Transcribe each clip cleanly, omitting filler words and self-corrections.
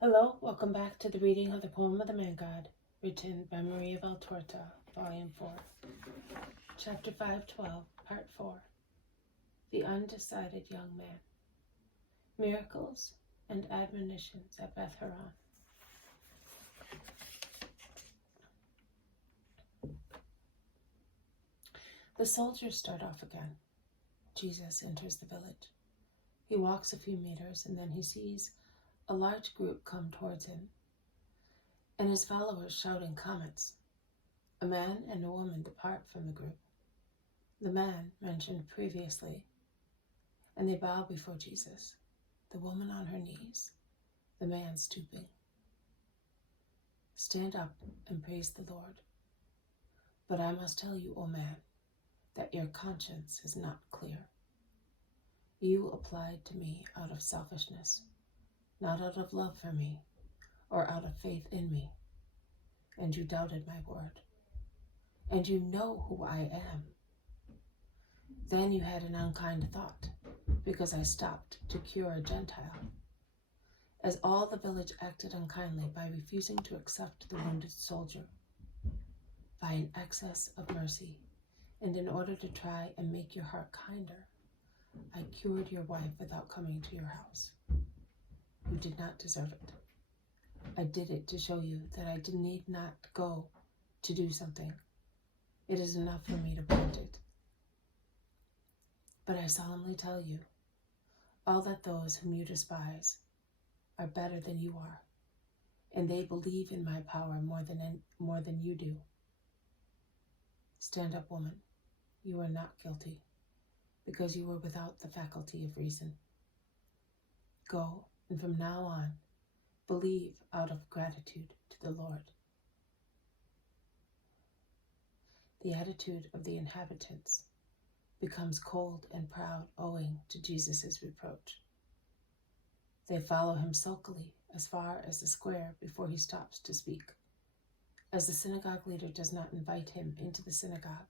Hello, welcome back to the reading of the poem of the Man God, written by Maria Valtorta, Volume 4, Chapter 512, Part 4, The Undecided Young Man, Miracles and Admonitions at Beth-Horon. The soldiers start off again. Jesus enters the village. He walks a few meters and then he sees a large group come towards him, and his followers shouting comments. A man and a woman depart from the group. The man mentioned previously, and they bow before Jesus, the woman on her knees, the man stooping. Stand up and praise the Lord. But I must tell you, O man, that your conscience is not clear. You applied to me out of selfishness, not out of love for me, or out of faith in me, and you doubted my word. And you know who I am. Then you had an unkind thought, because I stopped to cure a Gentile. As all the village acted unkindly by refusing to accept the wounded soldier, by an excess of mercy, and in order to try and make your heart kinder, I cured your wife without coming to your house. You did not deserve it. I did it to show you that I need not go to do something. It is enough for me to point it. But I solemnly tell you, all that those whom you despise are better than you are, and they believe in my power more than you do. Stand up, woman. You are not guilty, because you were without the faculty of reason. Go, and from now on, believe out of gratitude to the Lord. The attitude of the inhabitants becomes cold and proud owing to Jesus' reproach. They follow him sulkily as far as the square before he stops to speak, as the synagogue leader does not invite him into the synagogue,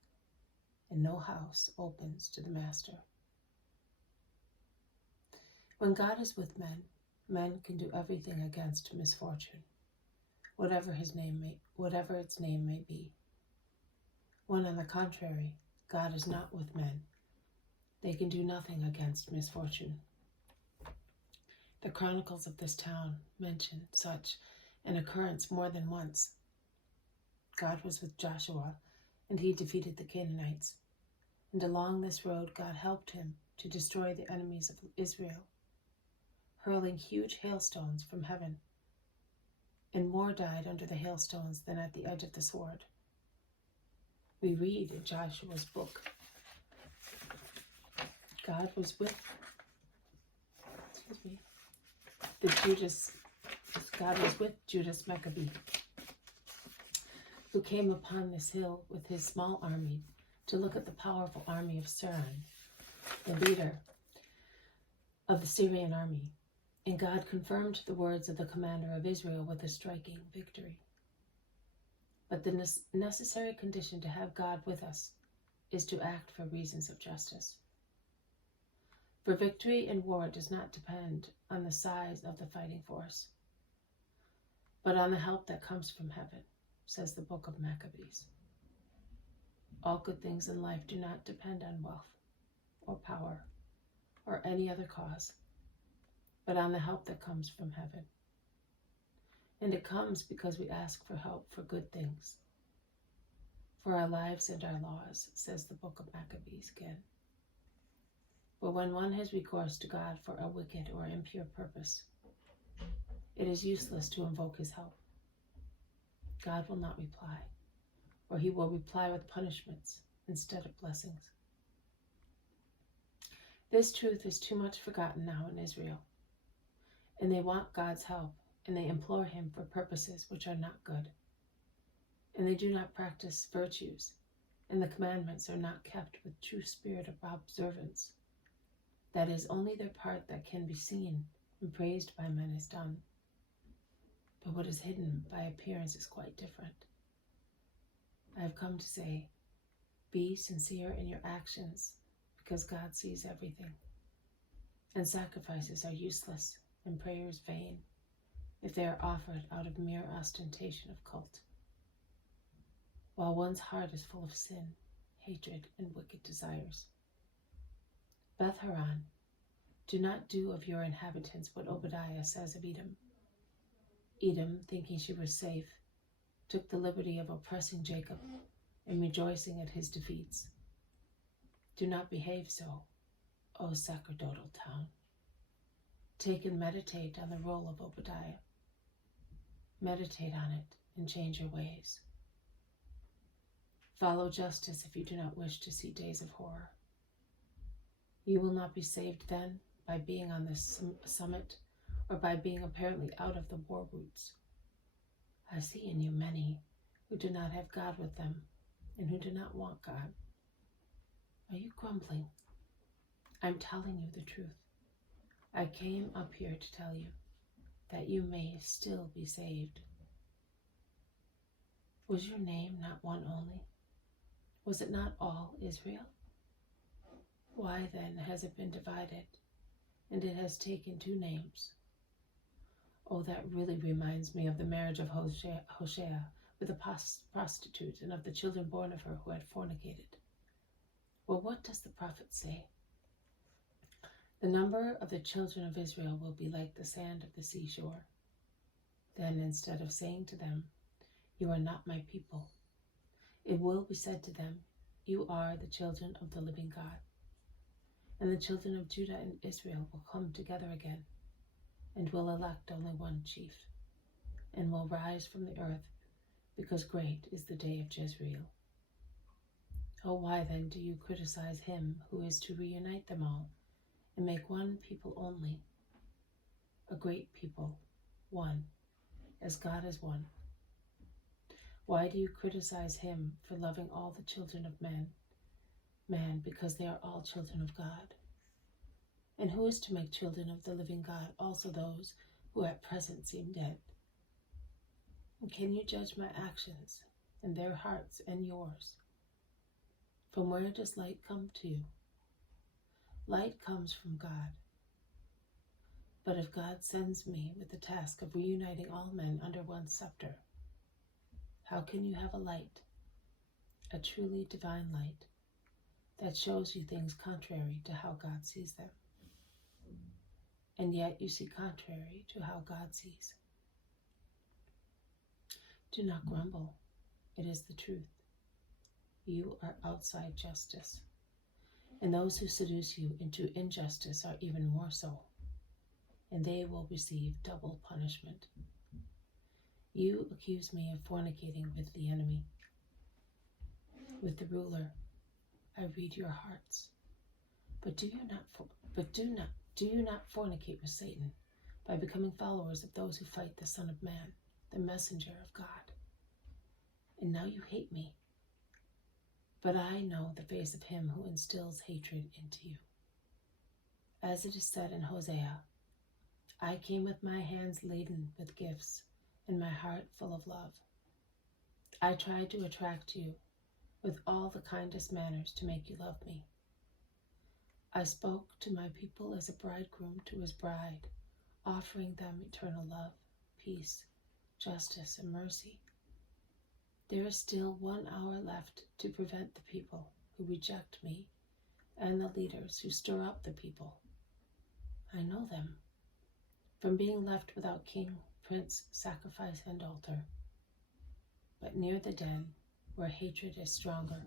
and no house opens to the master. When God is with men, men can do everything against misfortune, whatever its name may be. When, on the contrary, God is not with men, they can do nothing against misfortune. The chronicles of this town mention such an occurrence more than once. God was with Joshua, and he defeated the Canaanites. And along this road, God helped him to destroy the enemies of Israel, hurling huge hailstones from heaven. And more died under the hailstones than at the edge of the sword. We read in Joshua's book, God was with Judas Maccabee, who came upon this hill with his small army to look at the powerful army of Saran, the leader of the Syrian army. And God confirmed the words of the commander of Israel with a striking victory. But the necessary condition to have God with us is to act for reasons of justice. For victory in war does not depend on the size of the fighting force, but on the help that comes from heaven, says the book of Maccabees. All good things in life do not depend on wealth or power or any other cause, but on the help that comes from heaven. And it comes because we ask for help for good things, for our lives and our laws, says the book of Maccabees again. But when one has recourse to God for a wicked or impure purpose, it is useless to invoke his help. God will not reply, or he will reply with punishments instead of blessings. This truth is too much forgotten now in Israel, and they want God's help, and they implore him for purposes which are not good. And they do not practice virtues, and the commandments are not kept with true spirit of observance. That is, only their part that can be seen and praised by men is done. But what is hidden by appearance is quite different. I have come to say, be sincere in your actions, because God sees everything. And sacrifices are useless, and prayers vain, if they are offered out of mere ostentation of cult, while one's heart is full of sin, hatred, and wicked desires. Beth-Horon, do not do of your inhabitants what Obadiah says of Edom. Edom, thinking she was safe, took the liberty of oppressing Jacob and rejoicing at his defeats. Do not behave so, O sacerdotal town. Take and meditate on the role of Obadiah. Meditate on it and change your ways. Follow justice if you do not wish to see days of horror. You will not be saved then by being on this summit or by being apparently out of the war roots. I see in you many who do not have God with them and who do not want God. Are you grumbling? I'm telling you the truth. I came up here to tell you that you may still be saved. Was your name not one only? Was it not all Israel? Why then has it been divided, and it has taken two names? Oh, that really reminds me of the marriage of Hosea with a prostitute and of the children born of her who had fornicated. Well, what does the prophet say? The number of the children of Israel will be like the sand of the seashore. Then, instead of saying to them, you are not my people, it will be said to them, you are the children of the living God. And the children of Judah and Israel will come together again, and will elect only one chief, and will rise from the earth, because great is the day of Jezreel. Oh, why then do you criticize him who is to reunite them all, and make one people only, a great people, one, as God is one? Why do you criticize him for loving all the children of man, because they are all children of God? And who is to make children of the living God also those who at present seem dead? And can you judge my actions and their hearts and yours? From where does light come to you? Light comes from God. But if God sends me with the task of reuniting all men under one scepter, how can you have a light, a truly divine light, that shows you things contrary to how God sees them? And yet you see contrary to how God sees. Do not grumble. It is the truth. You are outside justice, and those who seduce you into injustice are even more so, and they will receive double punishment. You accuse me of fornicating with the enemy, with the ruler. I read your hearts. But do you not fornicate with Satan by becoming followers of those who fight the Son of Man, the messenger of God? And now you hate me. But I know the face of him who instills hatred into you. As it is said in Hosea, I came with my hands laden with gifts and my heart full of love. I tried to attract you with all the kindest manners to make you love me. I spoke to my people as a bridegroom to his bride, offering them eternal love, peace, justice, and mercy. There is still 1 hour left to prevent the people who reject me and the leaders who stir up the people. I know them, from being left without king, prince, sacrifice, and altar. But near the den, where hatred is stronger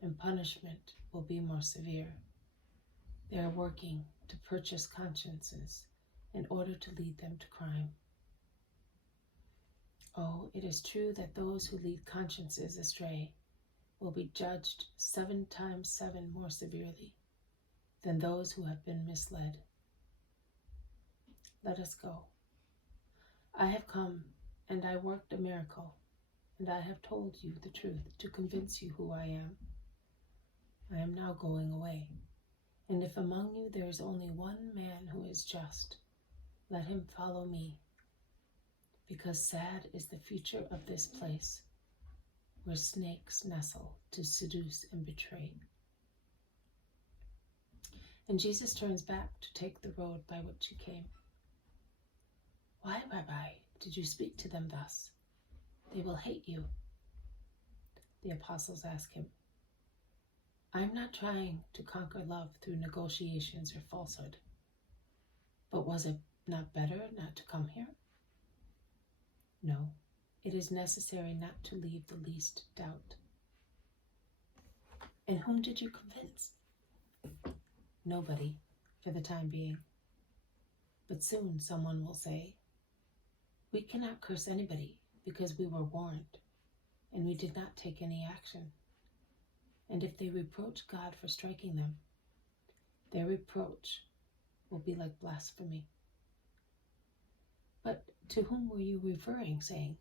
and punishment will be more severe, they are working to purchase consciences in order to lead them to crime. Oh, it is true that those who lead consciences astray will be judged 7 times 7 more severely than those who have been misled. Let us go. I have come, and I worked a miracle, and I have told you the truth to convince you who I am. I am now going away, and if among you there is only one man who is just, let him follow me, because sad is the future of this place, where snakes nestle to seduce and betray. And Jesus turns back to take the road by which he came. Why, Rabbi, did you speak to them thus? They will hate you. The apostles ask him, I'm not trying to conquer love through negotiations or falsehood. But was it not better not to come here? No, it is necessary not to leave the least doubt. And whom did you convince? Nobody, for the time being. But soon someone will say, we cannot curse anybody because we were warned, and we did not take any action. And if they reproach God for striking them, their reproach will be like blasphemy. But to whom were you referring, saying,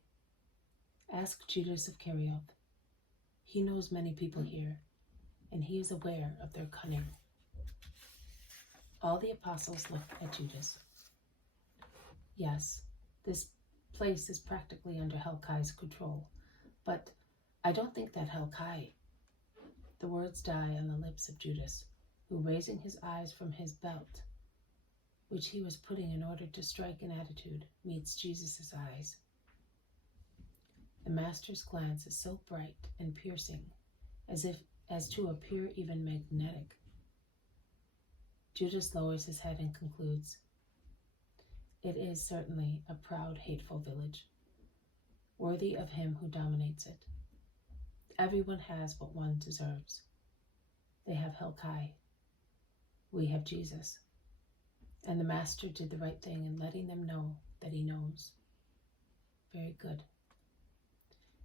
ask Judas of Kerioth. He knows many people here, and he is aware of their cunning. All the apostles looked at Judas. Yes, this place is practically under Helkiah's control, but I don't think that Helkiah. The words die on the lips of Judas, who, raising his eyes from his belt, which he was putting in order to strike an attitude, meets Jesus' eyes. The master's glance is so bright and piercing, as to appear even magnetic. Judas lowers his head and concludes, it is certainly a proud, hateful village, worthy of him who dominates it. Everyone has what one deserves. They have Helkiah. We have Jesus. And the master did the right thing in letting them know that he knows. Very good.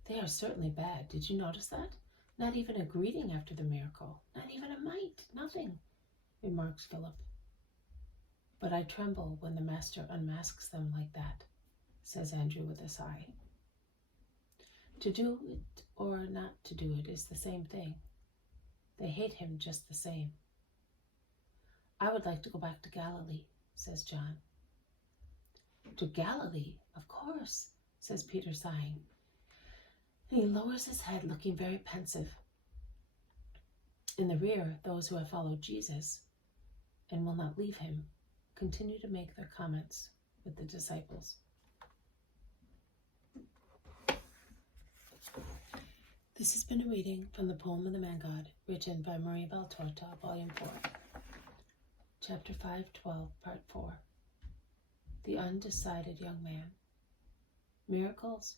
They are certainly bad. Did you notice that? Not even a greeting after the miracle. Not even a mite. Nothing, remarks Philip. But I tremble when the master unmasks them like that, says Andrew with a sigh. To do it or not to do it is the same thing. They hate him just the same. I would like to go back to Galilee, says John. To Galilee, of course, says Peter, sighing. And he lowers his head, looking very pensive. In the rear, those who have followed Jesus and will not leave him continue to make their comments with the disciples. This has been a reading from the poem of the Man-God, written by Maria Valtorta, Volume 4, Chapter 512, Part 4, The Undecided Young Man, Miracles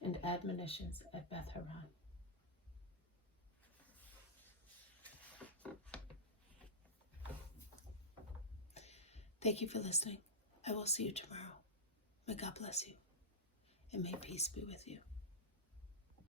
and Admonitions at Beth-Horon. Thank you for listening. I will see you tomorrow. May God bless you, and may peace be with you.